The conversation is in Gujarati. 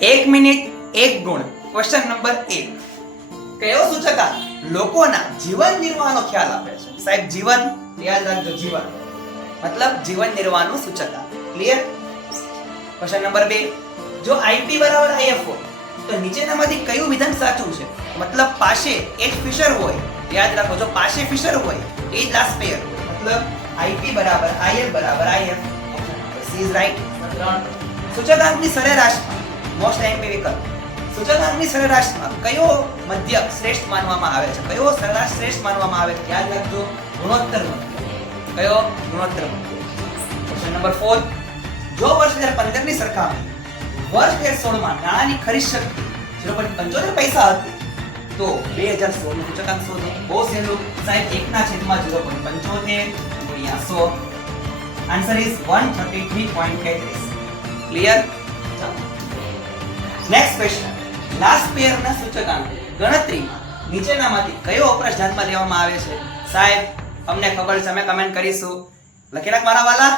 1 મિનિટ 1 ગુણ. Question number 1. કયો સૂચકાંક લોકોના જીવન નિર્વાહનો ખ્યાલ આપે છે? સાહેબ જીવન, યાદ રાખજો, જીવન મતલબ જીવન નિર્વાહનું સૂચકાંક. ક્લિયર? Question number 2. જો IP બરાબર IF હોય તો નીચેનામાંથી કયું વિધાન સાચું છે? મતલબ પાસે H ફિશર હોય, યાદ રાખો, જો પાસે ફિશર હોય એ જ લાસ્ટ પેયર, મતલબ IP બરાબર IL બરાબર IF. C is right. 3. સૂચકાંકની સરેરાશમાં મોસ્ટ આઈએમપી વિકલ્પ. સૂચકાંકની સરેરાશમાં કયો મધ્યક શ્રેષ્ઠ માનવામાં આવે છે? કયો સરેરાશ શ્રેષ્ઠ માનવામાં આવે છે? યાદ રાખજો, ગુણોત્તર મધ્યક. કયો? ગુણોત્તર મધ્યક. Question number 4. જો વર્ષ 2015 ની સરખામણી વર્ષ 2016 માં નાણાંની ખરીદ શક્તિ 0.75 પૈસા હતી તો 2016 નું સૂચકાંક શોધો. બહુ સહેલું સાહેબ, 1/0.75 ગુણ્યા 100. Answer is 133.33. Clear? Next question. Last પેયરના સૂચકાંક ગણતરીમાં નીચેનામાંથી કયો વપરાશ ધ્યાનમાં લેવામાં આવે છે? સાહેબ અમને ખબર છે, અમે કમેન્ટ કરીશું. લખી નાખ મારા વાલા.